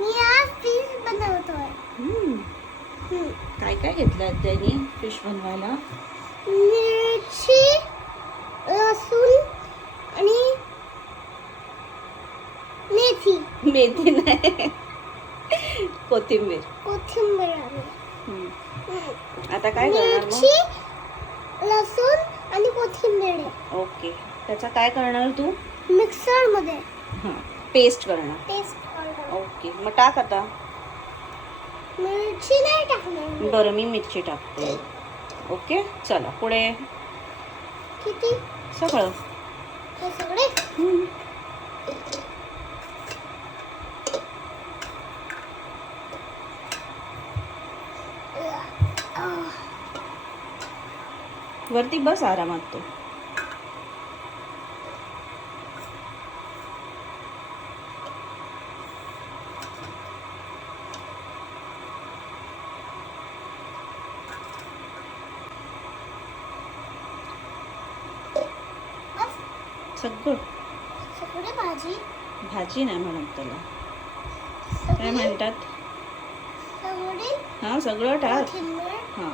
मी आज फिश बनवतोय. काय काय घेतलं त्यांनी फिश बनवायला? मिरची, लसूण आणि मेथी. मेथी नाही, कोथिंबीर. कोथिंबीर आणि आता काय करणार मग? मिरची, लसूण आणि कोथिंबीर आहे. ओके, त्याचा काय करणार तू? मिक्सर मध्ये पेस्ट करणार. पेस्ट करणार. ओके, मग टाक आता. मिरची नाही टाकणार. बरं, मी मिरची टाकते. ओके, चला पुढे. किती? सगळं. हे सगळे. वरती बस आरामात तो. सगळं. सगळे भाजी. भाजी नाही म्हणत त्याला, काय म्हणतात? सगळे. हा, सगळं टाक. कोथिंबीर. हा,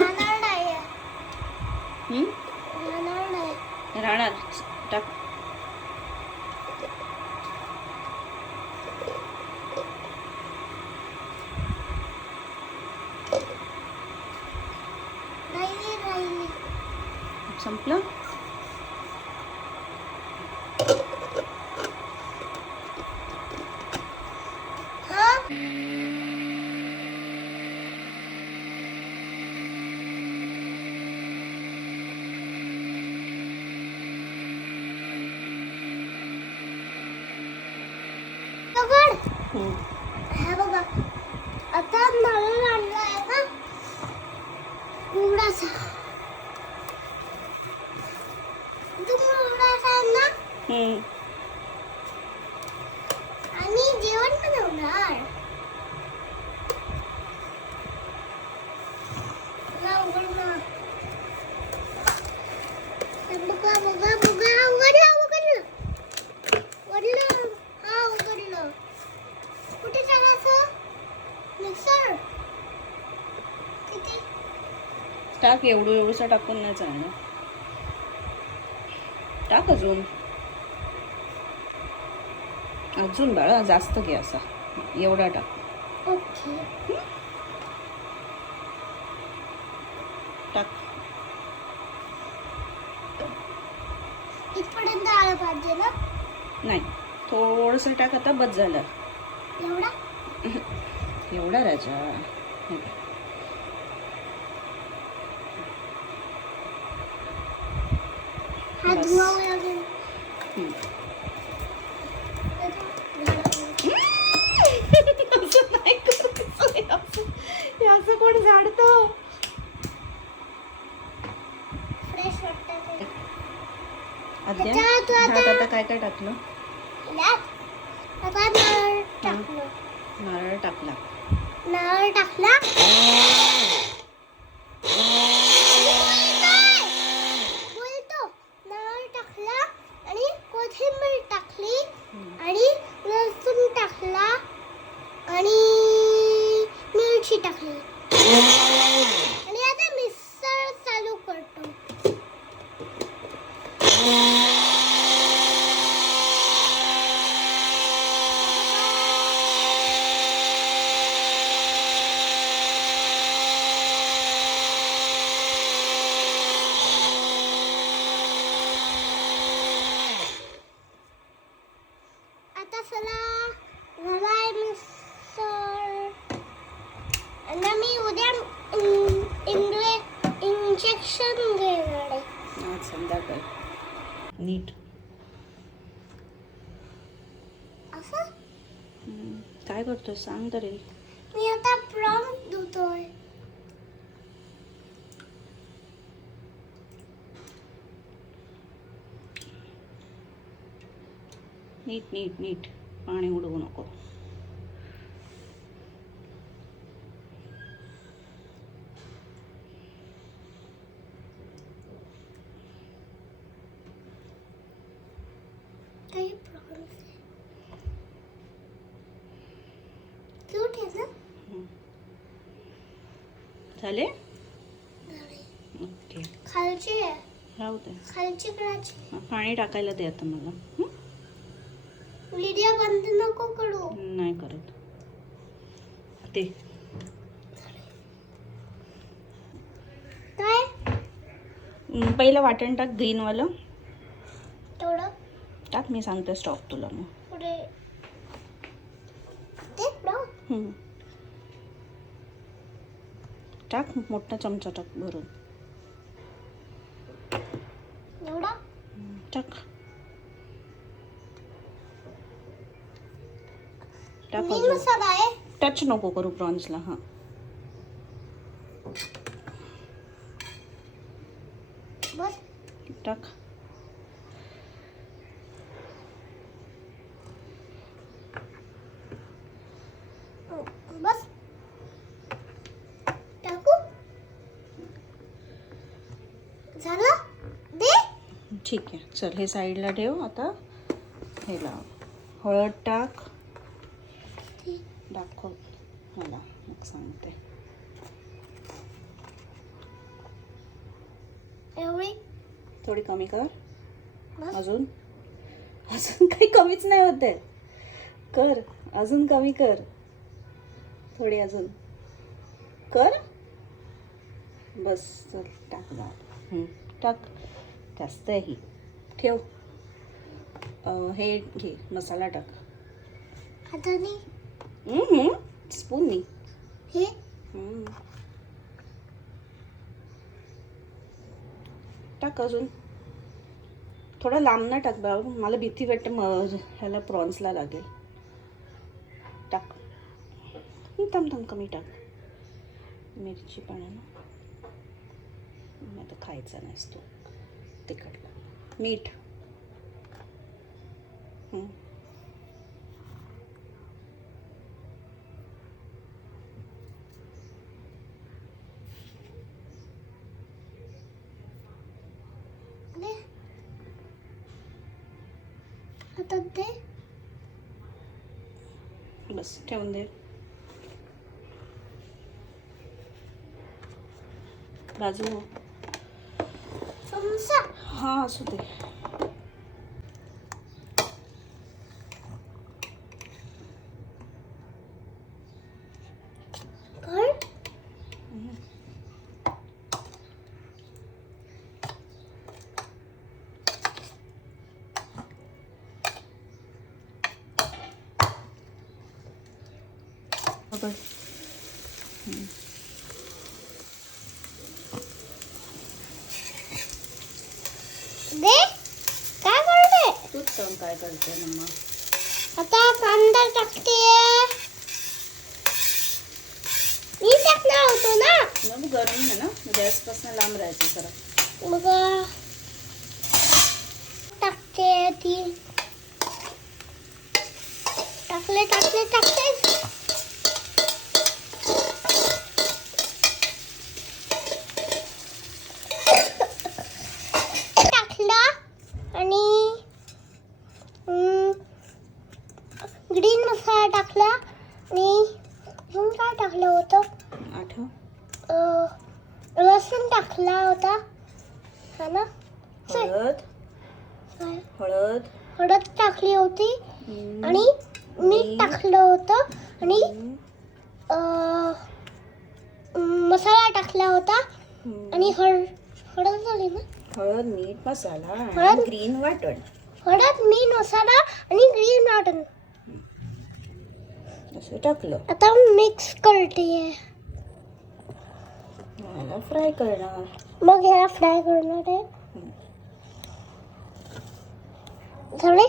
राहणार नाही. हम्म, राहणार नाही. राहणार. टाक. राहिली. संपलं. हा. हा बघा, आता नारळ आणलाय ना एवढासा. एवढासा ना. आणि जेवण बनवणार. बघा बघा बघा, उघडलं उघडलं उघडलं. हा, उघडलं. कुठे टाकायचं? मिक्सर. किती? टाक. एवढंसं टाकून नाही चालणार. टाक अजून. अजून बाळा, जास्त घे असा. एवढा टाक. ओके. टाक. इथपर्यंत आलं पाहिजे ना. नाही, थोडंसं टाक. आता बस झालं. एवढा. एवढा राजा. हा बस. धुवावं लागेल. असं नाही करायचं. हे असं कोण झाडतं? फ्रेश वाटतं ते. आद्या, ह्याच्यात ह्यात आता काय काय टाकलं? आता नारळ टाकलं. नारळ टाकला. नारळ टाकला. बोलतो. नारळ टाकला आणि कोथिंबीर टाकली आणि लसूण टाकला आणि मिरची टाकली आणि आता मिक्सर चालू करतो. आता चला झालाय मिक्सर. आणि मी उद्या इंजेक्शन घेणार आहे. आज संध्याकाळ. नीट. असं काय करतोय सांग तरी. मी आता प्रॉम्प्ट धुतोय. नीट नीट नीट. पाणी उडवू नको. काही प्रॉब्लेम क्यूट आहे ना. झाले झाले. ओके खालची आहे. राहू दे. खालची करायची. पाणी टाकायला दे आता मला. लिडिया बंद नको करू. नाही करत ते. काय पहिलं वाटण टाक ग्रीनवालं. तेवढं टाक मी सांगते स्टॉप तुला मग. पुढे ते ना. टाक मोठा चमचा टाक भरून. एवढा टाक टाक मी अजून. मसाला आहे. टच नको करू प्रॉन्सला. हां बस टाक. बस टाकू. झालं दे. ठीक आहे चल हे साईडला ठेव. आता हे लाव. हळद टाक. दाखव मला मग सांगते. एवढी थोडी कमी कर. बस. अजून अजून काही कमीच नाही होते. कर अजून कमी कर. थोडी अजून कर. बस चल टाक डाळ. टाक. जास्त आहे ही. ठेव. हे घे मसाला टाक. हाताने स्पूननी. हे टाक अजून. थोडा लांब ना टाक बाबा. मला भीती वाटते ह्याला प्रॉन्सला लागेल. टाक. थांब थांब कमी टाक. मिरची पण आहे ना. आता खायचा नसतो तिखट. मीठ. दे. आता दे. बस ठेवून दे. बाजू. चमचा हां असू दे. कर. बघ. दे. काय करते. तूच सांग काय करते मम्मा. आता कांदा टाकते. मी टाकणार होतो ना. मग गरम आहे ना. गॅसपासून लांब राहायचं जरा. मग टाकते ती. टाकले टाकले टाकले. टाकला आणि ग्रीन मसाला टाकला आणि अजून काय टाकलं होतं. आठव. लसूण टाकला होता हा ना. हळद. हळद. हळद टाकली होती आणि मीठ टाकलं होतं आणि मसाला टाकला होता आणि हळद झाली ना. हळद मीठ मसाला हळद. ग्रीन वाटण. हळद मीठ मसाला आणि ग्रीन वाटण असं टाकलं. आता मिक्स करते. मला फ्राय करणार. मग ह्याला फ्राय करणार आहे. झाले.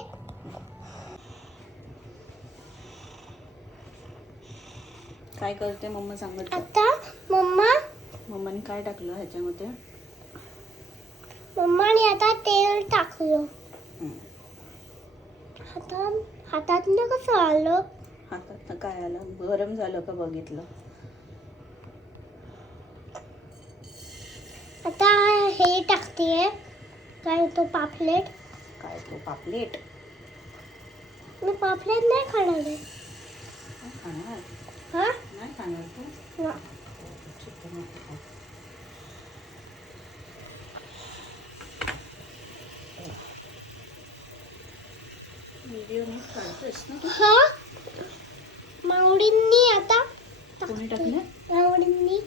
काय करते मम्मा सांगत. आता मम्माने काय टाकलं ह्याच्यामध्ये. मम्माने आता तेल टाकलं. हातातनं कसं आलं. हातात काय आलं. गरम झालं का बघितलं. आता हे टाकते. काय तो पापलेट. काय तो पापलेट. मी पापलेट नाही खाणार आहे. खाणार हा नाही खाणार तू ना. चिकन व्हिडिओ नीट काढतोयस ना तू? हा मावडींनी आता कोणी टाकले मावडींनी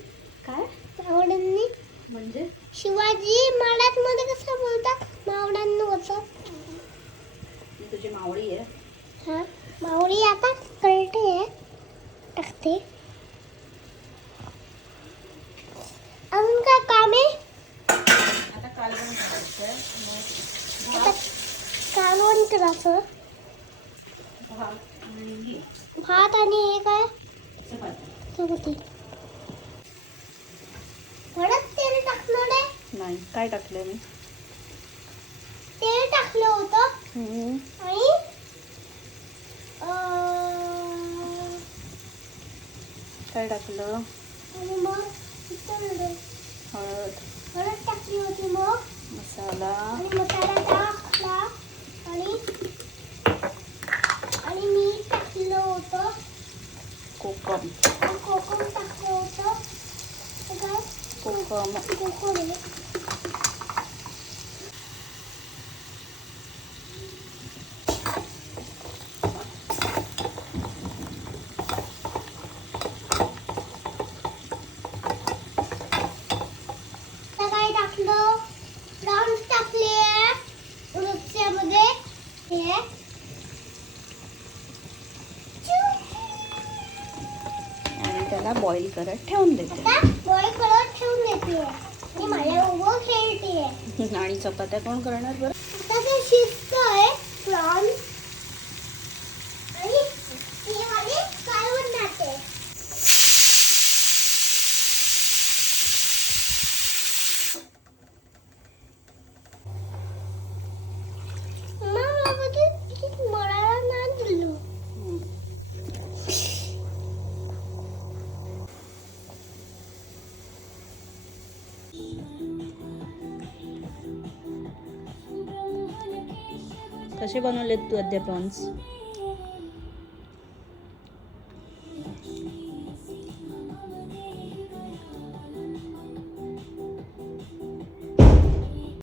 काय मावडींनी म्हणजे शिवाजी महाराज मध्ये कसं बोलतात मावड्यांना होतं. ती तुझी मावळी आहे. हा मावडी आता कळते टाकते. अजून काय काम आहे. आता कालवण करायचंय मग आता कालवण करायचं. भात आणि भात आणि हे काय चपाती. चपाती. परत तेल टाकणार आहे. नाही काय टाकलंय मी तेल टाकलं होतं आणि काय टाकलं आणि मग हळद हळद टाकली होती. मग मसाला आणि मसाला टाकला आणि आणि मीठ टाकलं होतं. कोकम आणि कोकम टाकलं होतं. हे काय कोकम कोकम आहे. काय टाकलं प्रॉन्स टाकले रोजच्यामध्ये हे आणि त्याला बॉईल करत ठेवून देते. आता बॉईल करत ठेवून देते आणि माझ्या उभं खेळते. आणि चपात्या कोण करणार बरं. आता ते शिजतंय प्रॉन्स आणि हे वाले कालवण टाकते. मळायला नाही दिलं. कसे बनवलेत तू अद्या प्रॉन्स.